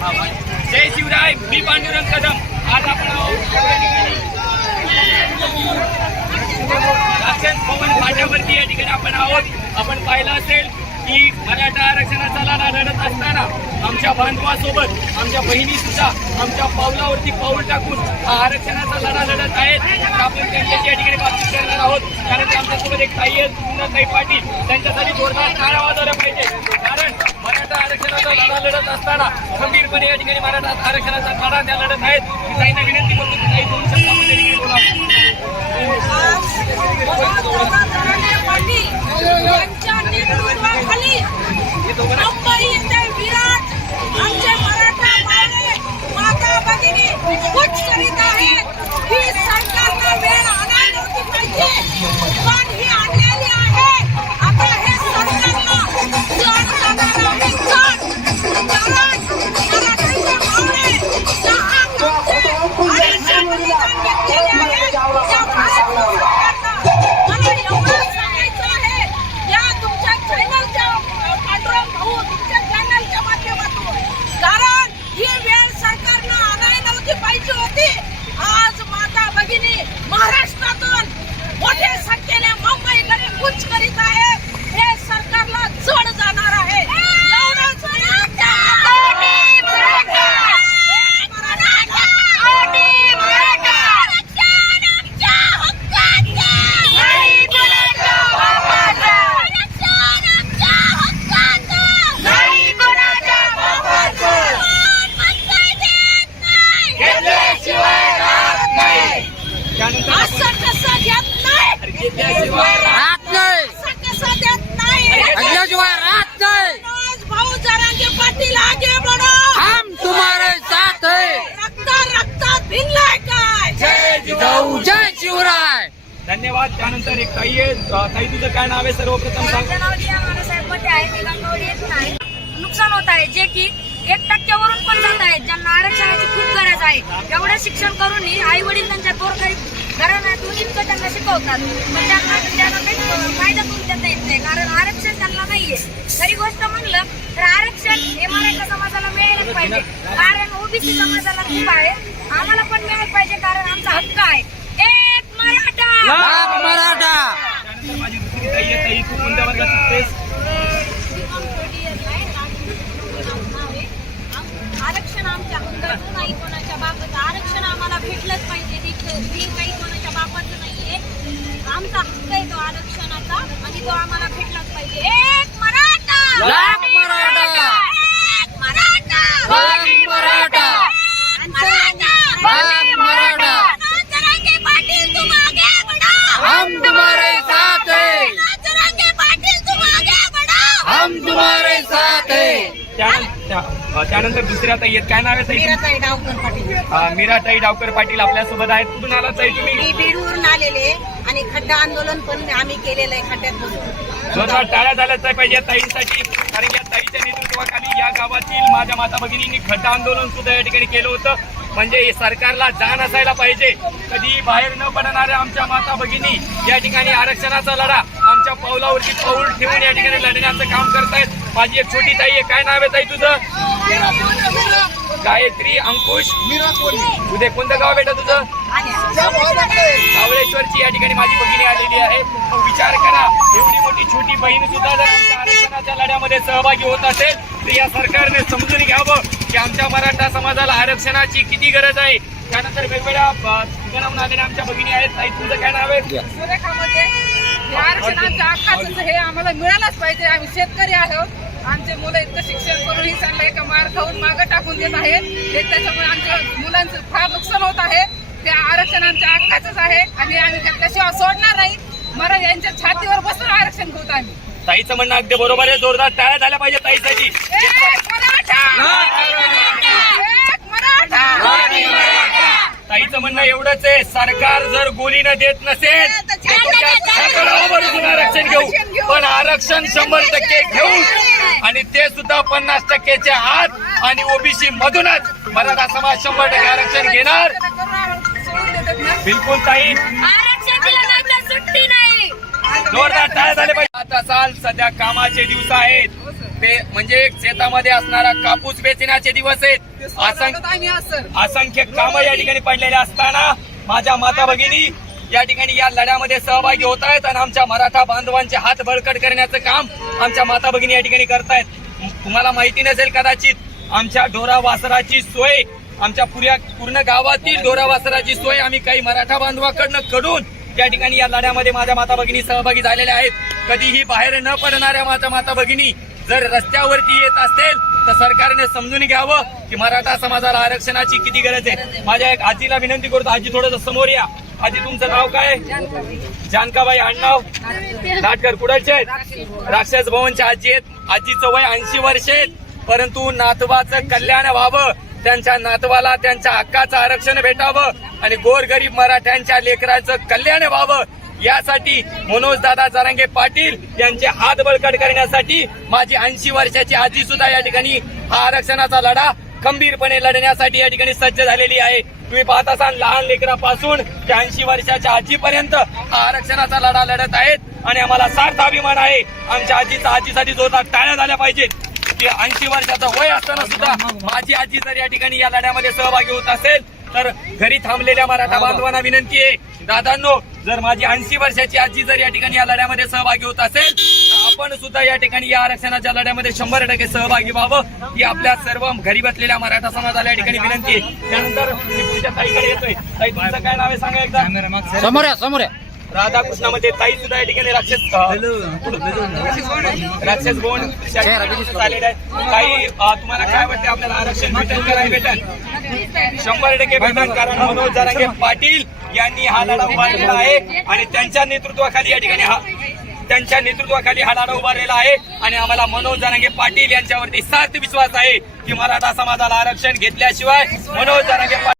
जय शिवराय मी पांडुरंग कदम. आज आपण आहोत या ठिकाणी भवन फाट्यावरती. या ठिकाणी आपण आहोत. आपण पाहिलं असेल की मराठा आरक्षणाचा लढा लढत असताना आमच्या बांधवासोबत आमच्या बहिणी सुद्धा आमच्या पावलावरती पाऊल टाकून हा आरक्षणाचा लढा लढत आहेत. आपण त्यांच्याशी या ठिकाणी बातचीत करणार आहोत. कारण की आमच्यासोबत एक ताई आहेत सुंदरताई पाटील. त्यांच्यासाठी जोरदार टाळ्या वाजवला पाहिजे कारण मराठा आरक्षणाचा लढा लढत असताना खंबीरपणे या ठिकाणी मराठा आरक्षणाचा लढा त्या लढत आहेत मी ताईंना विनंती करतो की काही दोन शब्द त्यानंतर एक ताई आहे ताई तुझं काय नाव आहे? सर्वप्रथम सांग. नाव आहे. मी गंगावली नुकसान होत आहे जे की एक टक्क्यावरून पण जात आहेत. ज्यांना आरक्षणाची खूप गरज आहे. एवढं शिक्षण करूनही आई वडील त्यांच्या तोरकरी घराण्यातून इतकं त्यांना शिकवतात. पण त्यांना त्यांना काही फायदा करून त्यांना येत नाही. कारण आरक्षण त्यांना नाहीये. खरी गोष्ट म्हणलं तर आरक्षण हे मराठा समाजाला मिळायलाच पाहिजे. कारण ओबीसी समाजाला खूप आहे. आम्हाला पण मिळायला पाहिजे कारण आमचा हक्क आहे. लाख मराठा. त्यानंतर माझी दुसरी ताई आहे ताई तू कोणत्या वर्गात शिकतेस आरक्षण आमच्या हक्काचं नाही कोणाच्या बापाचं आरक्षण आम्हाला भेटलंच पाहिजे. हे हे काही कोणाच्या बापाचं नाहीये. आमचा हक्क आहे तो आरक्षणाचा आणि तो आम्हाला भेटलाच पाहिजे एक मराठा लाख मराठा मराठा लाख मराठा मनोज जरांगे पाटील तुम आगे बढ़ो हम तुम्हारे साथ है मनोज जरांगे पाटील तुम आगे बढ़ो हम तुम्हारे साथ है त्यानंतर त्या- त्यानंतर दुसऱ्या ताई आहेत. काय नाव आहे ताई मीराताई डावकर पाटील. अ, मीराताई डावकर पाटील आपल्यासोबत आहेत. कुठून आला ताई तुम्ही? मी बीडवरून आलेले आणि खड्डा आंदोलन पण आम्ही केलेलं आहे खड्ड्यात बसून. जोरदार टाळ्या झाल्याच पाहिजे या ताईंसाठी कारण या ताईच्या नेतृत्वाखाली या गावातील माझ्या माता भगिनींनी खड्डा आंदोलन सुद्धा या ठिकाणी केलं होतं. म्हणजे हे सरकारला जाण असायला पाहिजे. कधी बाहेर न पडणाऱ्या आमच्या माता भगिनी या ठिकाणी आरक्षणाचा लढा आमच्या पावलावरती पाऊल ठेवून या ठिकाणी लढण्याचं काम करतायत. माझी एक छोटी ताई आहे. काय नाव आहे ताई तुझं? गायत्री अंकुश. उद्या कोणतं गाव बेटा तुझं? सावळेश्वरची या ठिकाणी माझी भगिनी आलेली आहे. विचार करा. एवढी मोठी छोटी बहीण सुद्धा जर आमच्या आरक्षणाच्या लढ्यामध्ये सहभागी होत असेल तर या सरकारने समजून घ्यावं की आमच्या मराठा समाजाला आरक्षणाची किती गरज आहे. त्यानंतर वेगवेगळ्या ठिकाणाहून आलेल्या आमच्या भगिनी आहेत. ताई तुझं काय नाव आहे? सुरेखामध्ये हे आरक्षणाच्या हक्काचं हे आम्हाला मिळालंच पाहिजे. आम्ही शेतकरी आहोत. आमचे मुलं इतकं शिक्षण करूनही चांगलं एका मार खाऊन मागं टाकून देत आहेत. हे त्याच्यामुळे आमच्या मुलांचं फार नुकसान होत आहे. ते आरक्षण आमच्या हक्काचंच आहे आणि आम्ही त्याशिवाय सोडणार नाही. मला यांच्या छातीवर बसून आरक्षण घेऊ आम्ही. ताईचं म्हणणं अगदी बरोबर आहे. जोरदार टाळ्या झाल्या पाहिजे ताईसाठी! ताईचं म्हणणं एवढंच आहे. सरकार जर गोलीनं देत नसेल तर त्या सरकारावर उभं आरक्षण घेऊ. पण आरक्षण शंभर टक्के घेऊ. आणि ते सुद्धा पन्नास टक्केच्या आत आणि ओबीसी मधूनच मराठा समाज शंभर टक्के आरक्षण घेणार. बिलकुल ताई. जोरदार झाले पाहिजे. आता साल सध्या कामाचे दिवस आहेत. पे म्हणजे शेतामध्ये असणारा कापूस वेचण्याचे दिवस ते आहेत असंख्य कामं या ठिकाणी पडलेले असताना माझ्या माता भगिनी या ठिकाणी या लढ्यामध्ये सहभागी होत आहेत आणि आमच्या मराठा बांधवांचे हात बळकट करण्याचं काम आमच्या माता भगिनी या ठिकाणी करतायत. तुम्हाला माहिती नसेल कदाचित आमच्या ढोरा वासराची सोय आमच्या पुऱ्या पूर्ण गावातील ढोरा वासराची सोय आम्ही काही मराठा बांधवाकडनं कडून या ठिकाणी या लढ्यामध्ये माझ्या माता भगिनी सहभागी झालेल्या आहेत. कधीही बाहेर न पडणाऱ्या माझ्या माता भगिनी जर रस्त्यावरती येत असेल तर सरकारने समजून घ्यावं की मराठा समाजाला आरक्षणाची किती गरज आहे. माझ्या एक आजीला विनंती करतो आजी थोडस समोर या. आजी तुमचं नाव काय? जानकाबाई आडनाव. नाटकर कुडलचे आहेत. राक्षस भवनच्या आजी आहेत. आजीचं वय ऐंशी वर्ष आहेत. परंतु नातवाचं कल्याण व्हावं त्यांच्या नातवाला त्यांच्या हक्काचं आरक्षण भेटावं आणि गोरगरीब मराठ्यांच्या लेकराचं कल्याण व्हावं. यासाठी मनोजदादा जरांगे पाटील यांचे हात बळकट करण्यासाठी माझी ऐंशी वर्षाची आजी सुद्धा या ठिकाणी हा आरक्षणाचा लढा खंबीरपणे लढण्यासाठी या ठिकाणी सज्ज झालेली आहे. तुम्ही पाहत असाल लहान लेकरापासून ते ऐंशी वर्षाच्या आजीपर्यंत हा आरक्षणाचा लढा लढत आहेत. आणि आम्हाला सार्थ अभिमान आहे. आमच्या आजीचा आजीसाठी जोरदार टाळ्या झाल्या पाहिजेत. की ऐंशी वर्षाचं वय असताना सुद्धा माझी आजी जर या ठिकाणी या लढ्यामध्ये सहभागी होत असेल तर घरी थांबलेल्या मराठा बांधवांना विनंती आहे दादांनो जर माझी ऐंशी वर्षाची आजी जर या ठिकाणी या लढ्यामध्ये सहभागी होत असेल आपण सुद्धा या ठिकाणी या आरक्षणाच्या लढ्यामध्ये शंभर टक्के सहभागी व्हावं ही आपल्या सर्व घरी बसलेल्या मराठा समाजाला या ठिकाणी विनंती आहे. त्यानंतर मी पुढच्या ताईकडे येतोय. ताई तुमचं काय नाव आहे? सांगा एकदा. समोर या समोर या. राधाकृष्णामध्ये ताई सुद्धा या ठिकाणी राक्षस राक्षस आहेत ताई तुम्हाला काय वाटते आपल्याला आरक्षण भेटेल का नाही भेटेल? शंभर टक्के भेटेल कारण मनोज जरांगे पाटील यांनी हा लढा उभारलेला आहे आणि त्यांच्या नेतृत्वाखाली या ठिकाणी हा त्यांच्या नेतृत्वाखाली हा लढा उभारलेला आहे. आणि आम्हाला मनोज जरांगे पाटील यांच्यावरती सात विश्वास आहे की मराठा समाजाला आरक्षण घेतल्याशिवाय मनोज जरांगे पाटील